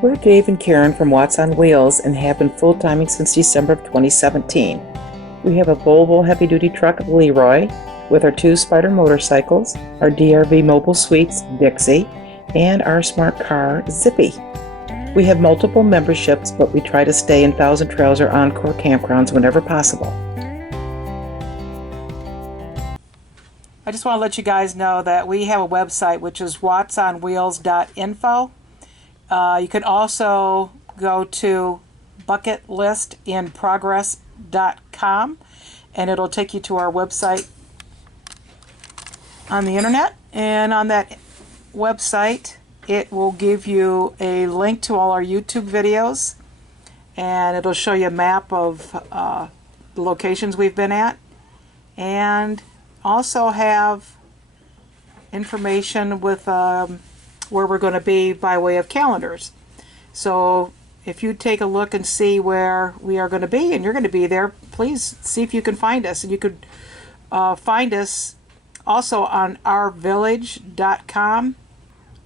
We're Dave and Karen from Watts on Wheels and have been full-timing since December of 2017. We have a Volvo heavy-duty truck, Leroy, with our 2 Spider motorcycles, our DRV mobile suites, Dixie, and our smart car, Zippy. We have multiple memberships, but we try to stay in Thousand Trails or Encore campgrounds whenever possible. I just want to let you guys know that we have a website which is wattsonwheels.info. You can also go to bucketlestinprogress.com and it'll take you to our website on the internet. And on that website, it will give you a link to all our YouTube videos, and it'll show you a map of the locations we've been at, and also have information with where we're going to be by way of calendars. So if you take a look and see where we are going to be, and you're going to be there, please see if you can find us. And you could find us also on ourvillage.com.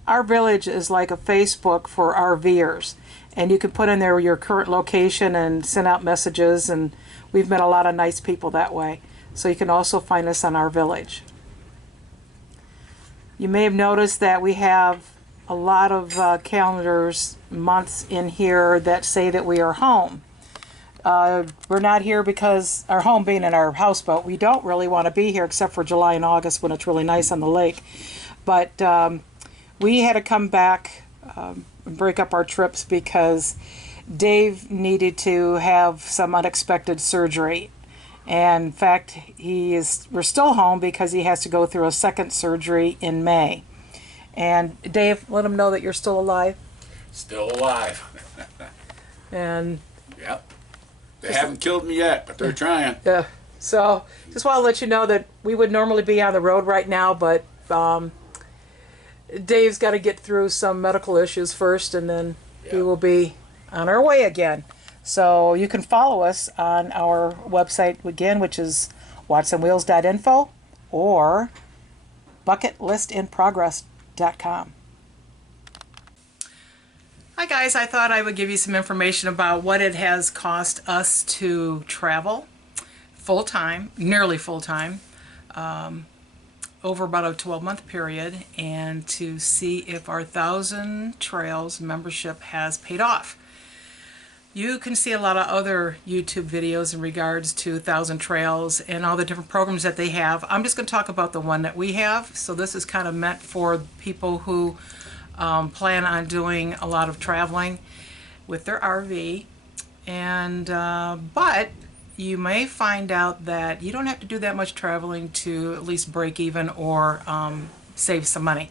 Our Village is like a Facebook for RVers, and you can put in there your current location and send out messages, and we've met a lot of nice people that way. So you can also find us on Our Village. You may have noticed that we have a lot of calendars, months in here that say that we are home. We're not here because our home being in our houseboat. We don't really want to be here except for July and August when it's really nice on the lake. But we had to come back and break up our trips because Dave needed to have some unexpected surgery. And in fact, we're still home because he has to go through a second surgery in May. And Dave, let him know that you're still alive. Still alive. And yep. They haven't killed me yet, but they're trying. yeah. So just want to let you know that we would normally be on the road right now, but Dave's got to get through some medical issues first, and then we will be on our way again. So you can follow us on our website again, which is wattsonwheels.info or bucketlestinprogress.com. Hi guys, I thought I would give you some information about what it has cost us to travel full-time, nearly full-time, over about a 12-month period, and to see if our Thousand Trails membership has paid off. You can see a lot of other YouTube videos in regards to Thousand Trails and all the different programs that they have. I'm just going to talk about the one that we have. So this is kind of meant for people who plan on doing a lot of traveling with their RV. And but you may find out that you don't have to do that much traveling to at least break even or save some money.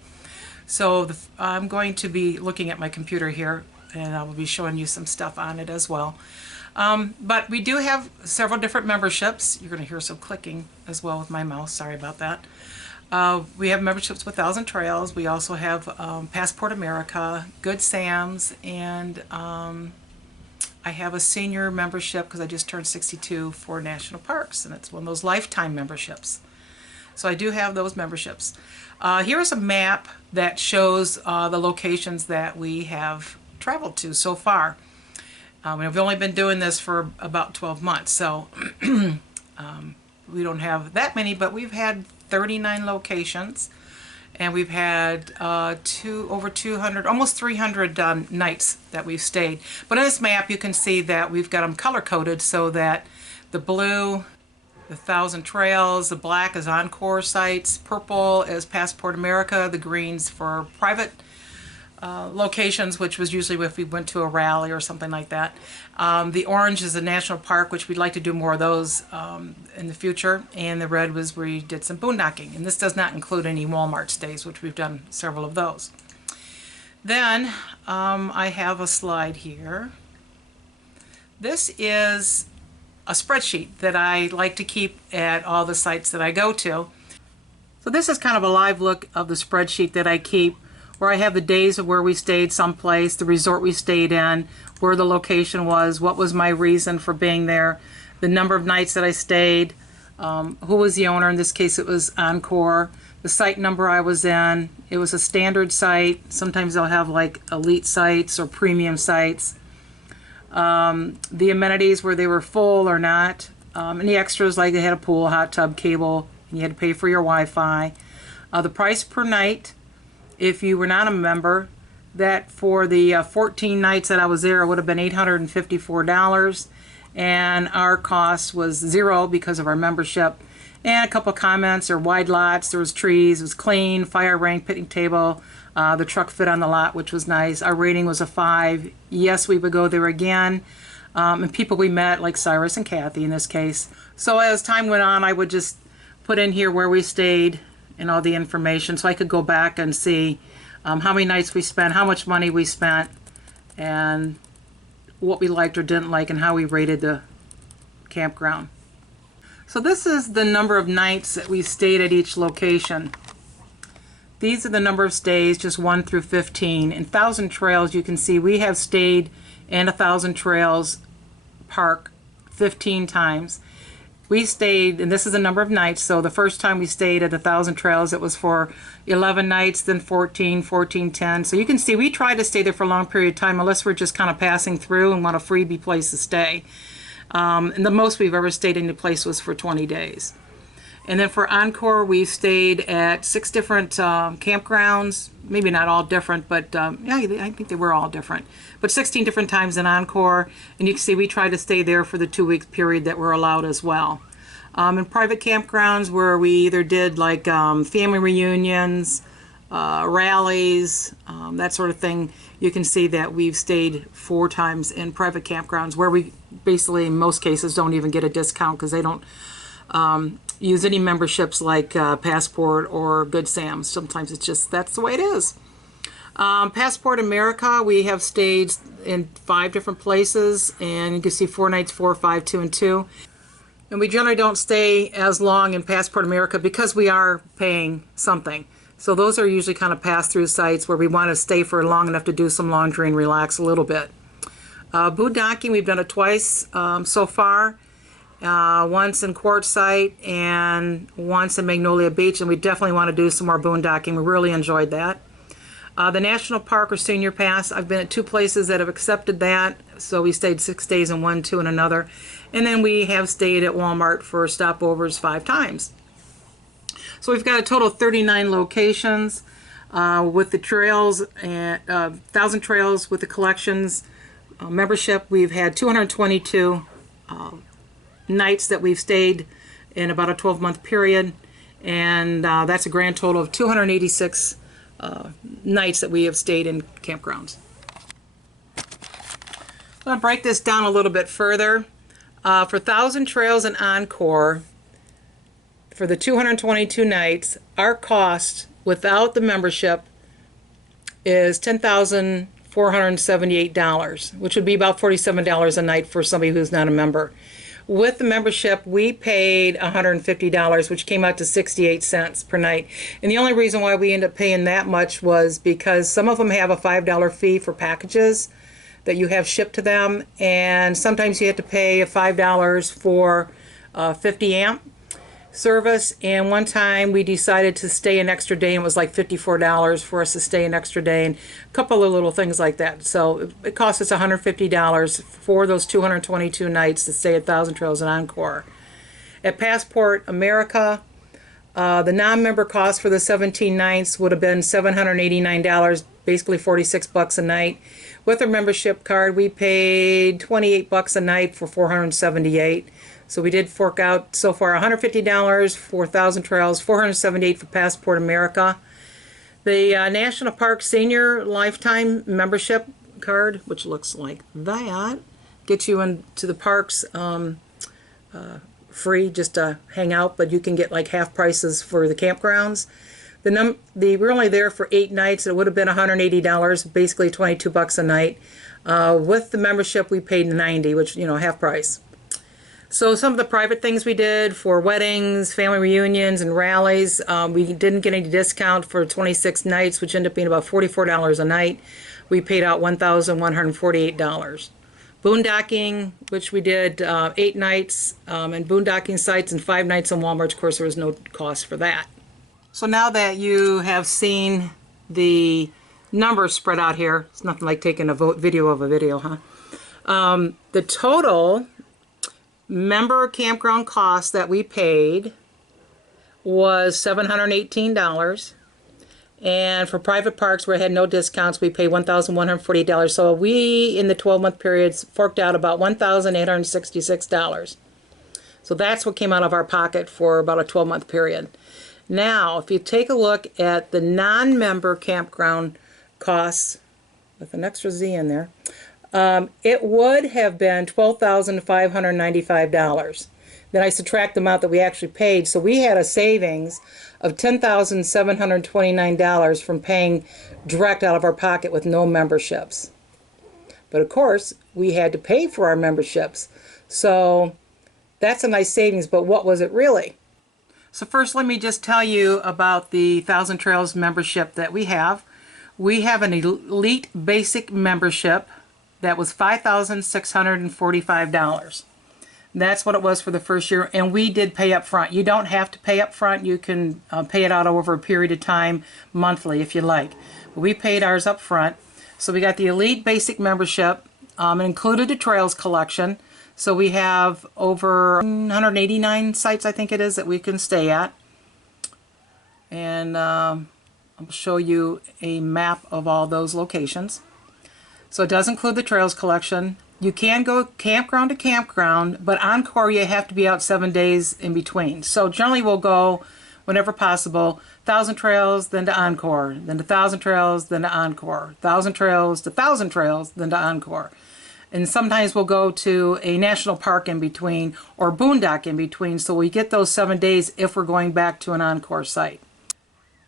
So I'm going to be looking at my computer here, and I will be showing you some stuff on it as well. But we do have several different memberships. You're going to hear some clicking as well with my mouse. Sorry about that. We have memberships with Thousand Trails. We also have Passport America, Good Sam's, and I have a senior membership because I just turned 62 for national parks, and it's one of those lifetime memberships. So I do have those memberships. Here's a map that shows the locations that we have traveled to so far. We've only been doing this for about 12 months, so we don't have that many, but we've had 39 locations, and we've had over 200, almost 300 nights that we've stayed. But in this map you can see that we've got them color-coded so that the blue, the Thousand Trails, the black is Encore sites, purple is Passport America, the greens for private locations, which was usually if we went to a rally or something like that. The orange is a national park, which we'd like to do more of those in the future, and the red was where we did some boondocking, and this does not include any Walmart stays, which we've done several of those. Then I have a slide here. This is a spreadsheet that I like to keep at all the sites that I go to. So this is kind of a live look of the spreadsheet that I keep, where I have the days of where we stayed someplace, the resort we stayed in, where the location was, what was my reason for being there, the number of nights that I stayed, who was the owner, in this case it was Encore, the site number I was in, It was a standard site. Sometimes they'll have like elite sites or premium sites. The amenities, where they were full or not. And the extras, like they had a pool, hot tub, cable, and you had to pay for your Wi-Fi. The price per night, if you were not a member, that for the 14 nights that I was there, it would have been $854. And our cost was zero because of our membership. And a couple comments: or wide lots, there was trees, it was clean, fire rank, picnic table, the truck fit on the lot, which was nice. Our rating was a 5. Yes, we would go there again. And people we met, like Cyrus and Kathy in this case. So as time went on, I would just put in here where we stayed and all the information, so I could go back and see how many nights we spent, how much money we spent, and what we liked or didn't like, and how we rated the campground. So this is the number of nights that we stayed at each location. These are the number of stays, just 1 through 15. In Thousand Trails, you can see we have stayed in a Thousand Trails park 15 times. We stayed, and this is the number of nights, so the first time we stayed at the Thousand Trails, it was for 11 nights, then 14, 14, 10. So you can see we try to stay there for a long period of time, unless we're just kind of passing through and want a freebie place to stay. And the most we've ever stayed in the place was for 20 days. And then for Encore, we stayed at 6 different campgrounds. Maybe not all different, but yeah, I think they were all different. But 16 different times in Encore. And you can see we tried to stay there for the 2-week period that we're allowed as well. In private campgrounds, where we either did like family reunions, rallies, that sort of thing, you can see that we've stayed 4 times in private campgrounds, where we basically in most cases don't even get a discount because they don't use any memberships like Passport or Good Sam. Sometimes it's just, that's the way it is. Passport America, we have stayed in 5 different places, and you can see 4 nights, 4, 5, 2, and 2. And we generally don't stay as long in Passport America because we are paying something. So those are usually kind of pass-through sites where we want to stay for long enough to do some laundry and relax a little bit. Boondocking, we've done it twice so far. Once in Quartzsite and once in Magnolia Beach, and we definitely want to do some more boondocking. We really enjoyed that. The National Park or Senior Pass, I've been at 2 places that have accepted that, so we stayed 6 days in one, 2 in another. And then we have stayed at Walmart for stopovers 5 times. So we've got a total of 39 locations with the trails, and 1,000 trails with the collections. Membership, we've had 222 nights that we've stayed in about a 12-month period, and that's a grand total of 286 nights that we have stayed in campgrounds. I'm going to break this down a little bit further. For 1,000 Trails and Encore, for the 222 nights, our cost without the membership is $10,478, which would be about $47 a night for somebody who's not a member. With the membership, we paid $150, which came out to 68 cents per night. And the only reason why we ended up paying that much was because some of them have a $5 fee for packages that you have shipped to them, and sometimes you have to pay $5 for 50 amp service. And one time we decided to stay an extra day, and it was like $54 for us to stay an extra day, and a couple of little things like that. So it cost us $150 for those 222 nights to stay at 1,000 Trails and Encore. At Passport America, the non-member cost for the 17 nights would have been $789, basically $46 a night. With our membership card, we paid $28 a night for 478. So we did fork out so far $150 for 1,000 Trails, $478 for Passport America. The National Park Senior Lifetime Membership Card, which looks like that, gets you into the parks free just to hang out, but you can get like half prices for the campgrounds. We're only there for 8 nights. It would have been $180, basically $22 a night. With the membership, we paid $90, which, you know, half price. So some of the private things we did for weddings, family reunions, and rallies, we didn't get any discount for 26 nights, which ended up being about $44 a night. We paid out $1,148. Boondocking, which we did 8 nights, and boondocking sites and 5 nights in Walmart. Of course, there was no cost for that. So now that you have seen the numbers spread out here. It's nothing like taking a video of a video, huh? The total member campground cost that we paid was $718. And for private parks where it had no discounts, we paid $1,148. So we, in the 12-month periods, forked out about $1,866. So that's what came out of our pocket for about a 12-month period. Now, if you take a look at the non-member campground costs, with an extra Z in there, it would have been $12,595. Then I subtract the amount that we actually paid. So we had a savings of $10,729 from paying direct out of our pocket with no memberships. But of course, we had to pay for our memberships. So that's a nice savings, but what was it really? So first, let me just tell you about the Thousand Trails membership that we have. We have an Elite Basic membership that was $5,645. That's what it was for the first year, and we did pay up front. You don't have to pay up front. You can pay it out over a period of time, monthly, if you like. But we paid ours up front. So we got the Elite Basic membership. It included a Trails collection. So we have over 189 sites, I think it is, that we can stay at. And I'll show you a map of all those locations. So it does include the Trails collection. You can go campground to campground, but Encore you have to be out 7 days in between. So generally we'll go whenever possible, 1,000 Trails, then to Encore, then to 1,000 Trails, then to Encore, 1,000 Trails to 1,000 Trails, then to Encore. And sometimes we'll go to a national park in between or boondock in between, so we get those 7 days if we're going back to an Encore site.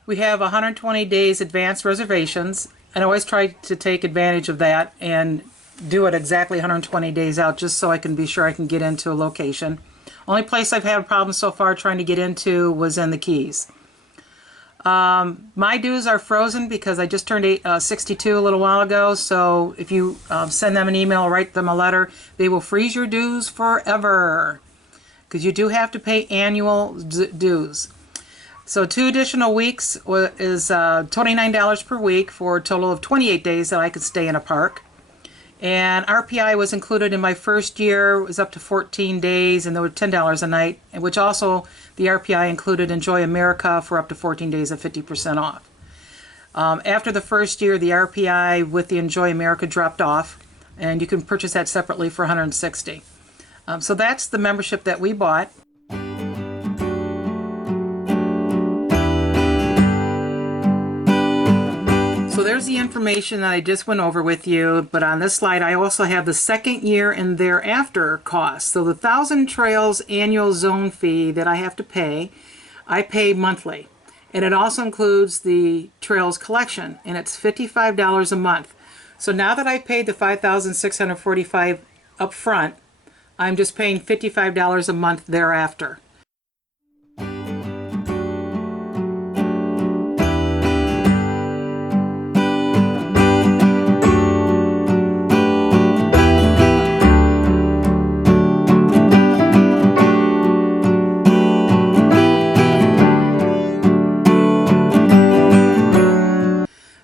We have 120 days advance reservations. I always try to take advantage of that and do it exactly 120 days out just so I can be sure I can get into a location. Only place I've had a problem so far trying to get into was in the Keys. My dues are frozen because I just turned 62 a little while ago, so if you send them an email or write them a letter, they will freeze your dues forever because you do have to pay annual dues. So 2 additional weeks is $29 per week for a total of 28 days that I could stay in a park. And RPI was included in my first year. It was up to 14 days, and there were $10 a night, which also the RPI included Enjoy America for up to 14 days at 50% off. After the first year, the RPI with the Enjoy America dropped off, and you can purchase that separately for $160. So that's the membership that we bought. So there's the information that I just went over with you, but on this slide I also have the second year and thereafter costs. So the Thousand Trails annual zone fee that I have to pay, I pay monthly. And it also includes the Trails collection, and it's $55 a month. So now that I paid the $5,645 up front, I'm just paying $55 a month thereafter.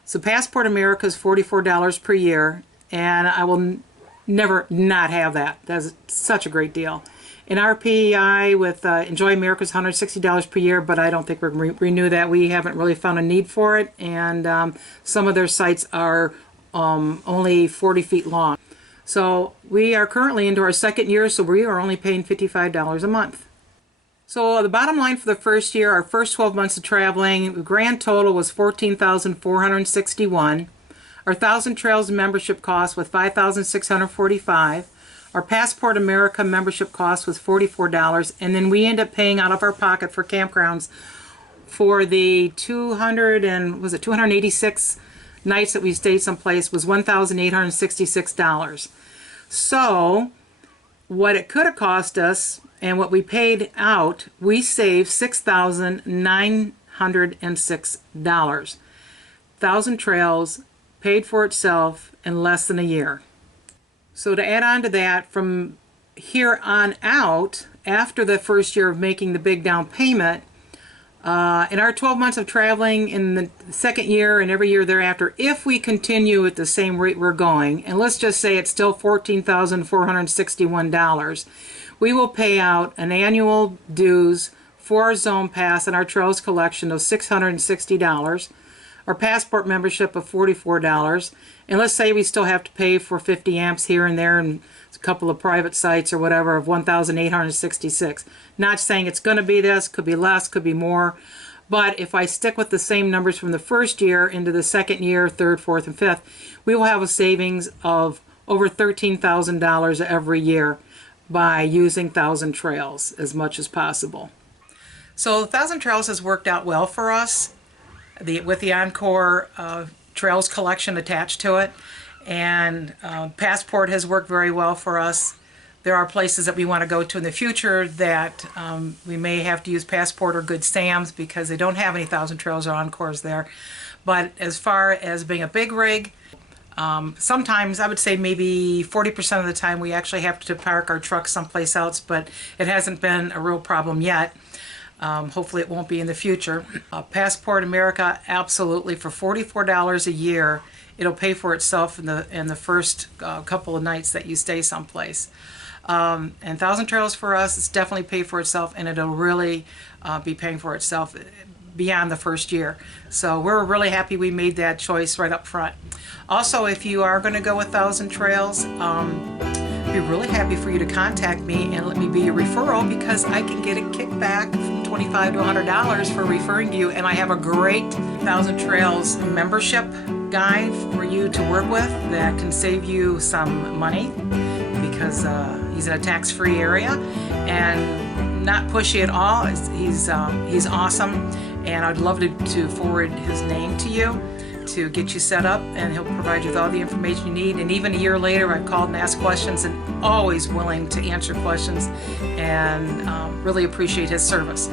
So Passport America is $44 per year, and I will never not have that. That's such a great deal. And RPI with Enjoy America is $160 per year, but I don't think we're going to renew that. We haven't really found a need for it, and some of their sites are only 40 feet long. So we are currently into our second year, so we are only paying $55 a month. So the bottom line for the first year, our first 12 months of traveling, the grand total was $14,461. Our Thousand Trails membership cost was $5,645. Our Passport America membership cost was $44, and then we end up paying out of our pocket for campgrounds for the 286 nights that we stayed someplace was $1,866. So what it could have cost us and what we paid out, we saved $6,906. Thousand Trails paid for itself in less than a year. So to add on to that, from here on out, after the first year of making the big down payment, In our 12 months of traveling in the second year and every year thereafter, if we continue at the same rate we're going, and let's just say it's still $14,461, we will pay out an annual dues for our zone pass and our trails collection of $660, our passport membership of $44, and let's say we still have to pay for 50 amps here and there and a couple of private sites or whatever of $1,866. Not saying it's going to be this, could be less, could be more, but if I stick with the same numbers from the first year into the second year, third, fourth, and fifth, we will have a savings of over $13,000 every year by using 1,000 Trails as much as possible. So 1,000 Trails has worked out well for us with the Encore Trails collection attached to it, and Passport has worked very well for us. There are places that we want to go to in the future that we may have to use Passport or Good Sam's because they don't have any 1,000 Trails or Encores there. But as far as being a big rig, sometimes I would say maybe 40% of the time we actually have to park our truck someplace else, but it hasn't been a real problem yet. Hopefully it won't be in the future. Passport America, absolutely, for $44 a year, it'll pay for itself in the first couple of nights that you stay someplace. And 1,000 Trails for us, it's definitely paid for itself, and it'll really be paying for itself beyond the first year. So we're really happy we made that choice right up front. Also, if you are going to go with 1,000 Trails, I'd be really happy for you to contact me and let me be your referral, because I can get a kickback from $25 to $100 for referring to you, and I have a great 1,000 Trails membership guy for you to work with that can save you some money, because he's in a tax-free area and not pushy at all. He's awesome, and I'd love to forward his name to you to get you set up, and he'll provide you with all the information you need. And even a year later, I've called and asked questions, and always willing to answer questions, and really appreciate his service.